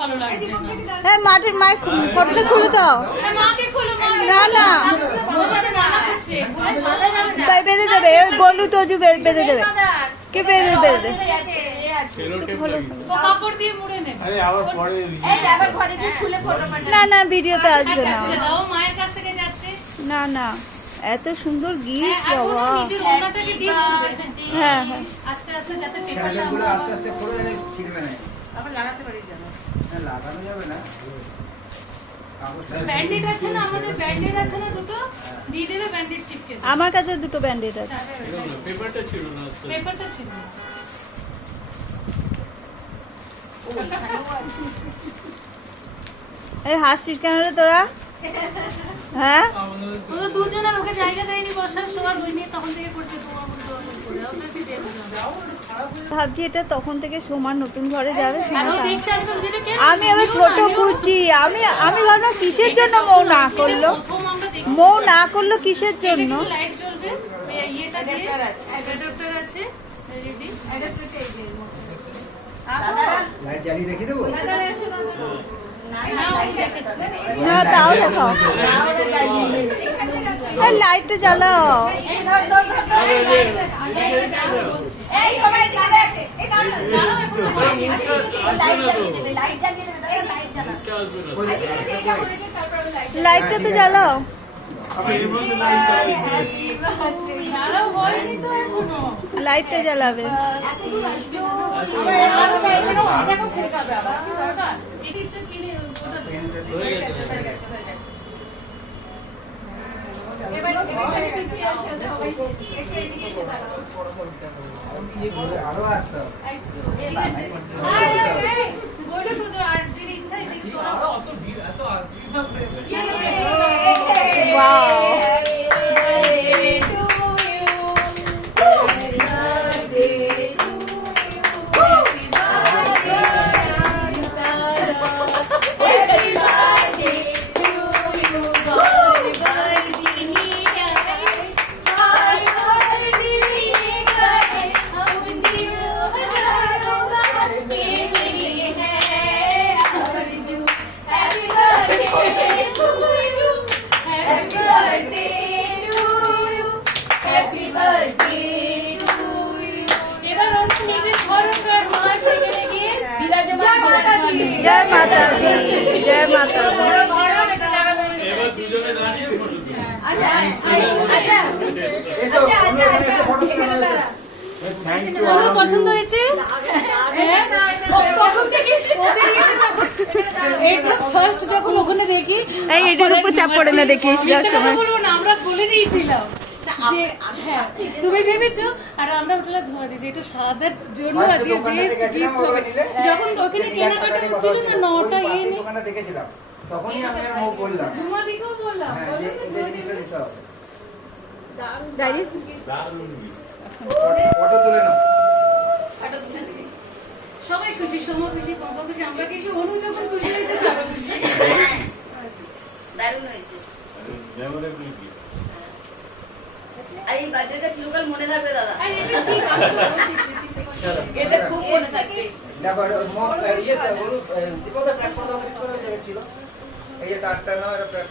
ভালো লাগছে না। হ্যাঁ মাটির মায়ের ফটোটা খুলে দাও। মাকে খোলো, মা। না না ওখানে মানা করছে, বলে মানা করছে। বেঁধে দেবে, ওই গলু তজু বেঁধে দেবে। কে বেঁধে দেবে? ও কাপড় দিয়ে মুড়ে নেবে। আরে আবার পরে আবার ঘরে গিয়ে খুলে ফটো পাঠাবো। না না ভিডিওতে আসবে আচ্ছা, না। খুলে দাও, মায়ের কাছ থেকে যাচ্ছে। না না এত সুন্দর গিফট হ্যাঁ, আর বাবা। কোনো নিজের ওড়নাটাকে দিয়ে খুলবে। হ্যাঁ হ্যাঁ আস্তে আস্তে যাতে পেপারটা স্যান্ডেলগুলো আমরা আস্তে আস্তে করে ছিড়বে না। আবার লাগাতে পারিস জানো। না, লাগানো যাবে না। ব্যান্ডেড আছে না, আমাদের ব্যান্ডেড আছে না দুটো, দিয়ে দেবে, ব্যান্ডেড চিপকে দেবে। আমার কাছে দুটো ব্যান্ডেড আছে। পেপারটা ছিল না পেপারটা ছিল। এই হাসছিস কেন রে তোরা? হ্যাঁ ও তো দুজনের ওকে জায়গা দেয়নি বসার, সবার ওই নিয়ে তখন থেকে করছে তোমার মতো করে। ওদেরকে দেবো না। ভাবছি এটা তখন থেকে সোমার নতুন ঘরে যাবে। আর ও সোমা দেখছে আমি তো যেটা কেন আমি আবার ছোট খুঁজছি। আমি ভাবলাম কিসের জন্য মৌ না করলো, প্রথম আমরা দেখি মৌ না করলো কিসের জন্য। লাইট জ্বলছে, ওই ইয়েটা দিয়ে অ্যাডাপ্টার আছে রেডি। অ্যাডাপ্টারটা এই যে এর মধ্যে। লাইট জ্বালিয়ে দেখিয়ে দেবো? না ওই দেখাচ্ছি। না তাও দেখাও, আর লাইটটা জ্বালাও। এই ধর ধর ধর। এই সবাই এদিকে দেখ। এই দাঁড়া। লাইট জ্বালিয়ে দেবে, লাইট জ্বালিয়ে দেবে, দাদা লাইট জ্বালা। লাইটটা তো জ্বালাও। দাঁড়াও, হয়নি তো এখনো। লাইটটা জ্বালাবে। এটি হচ্ছে কিনে ওটা হয়ে গেছে আরো আসতে হবে। বলে তো তো আর যদি ইচ্ছা দেখি তোরা ওয়াও এবার অন্য নিজের ঘরে মা সেখানে গিয়ে বিরাজমান জয় মাতা দি, জয় মাতা দি। এবার দুজনে দাঁড়িয়ে ফটো তুলি। এসো, এসো, ফটো তুলে নাও। Thank you. কোনো পছন্দ হয়েছে? হ্যাঁ? তখন থেকে ওদের ইয়েতে যখন এটা ফার্স্ট যখন ওখানে দেখি এই এটার উপর চাপ পড়ে না দেখিস মিথ্যে কথা বলবো না, আমরা বলে দিয়েছিলাম যে হ্যাঁ তুমি ভেবেছো, আর আমরা ওটা ধোয়া দিয়েছি এটা সারাদের জন্য আজকে বেস্ট গিফট হবে। যখন ওখানে কেনাকাটা হচ্ছিল না নটা পাশের এনে দোকানে দেখেছিলাম। তখনই আমি আর মুখ বললাম। জুমা দিকেও বললাম হ্যাঁ, বললাম যে না এই জিনিসটা দিতে হবে। দাঁড়িয়ে দারুণ ফটো তুলে নাও। সবাই খুশি, সময় খুশি, পাপা খুশি, আমরা খুশি, অনু যখন খুশি হয়েছে তারা খুশি। দারুণ হয়েছে। মেমোরেবল কি আর এই বার্থডেটা চিরকাল মনে থাকবে দাদা। আর এটা ঠিক আমি তো বলছি, দিতে পারছি। এটা খুব মনে থাকবে। দেখো ইয়ে দীপক প্যাক করে দাও, ছিল এই যে কার্ডটা নাও, এটা প্যাক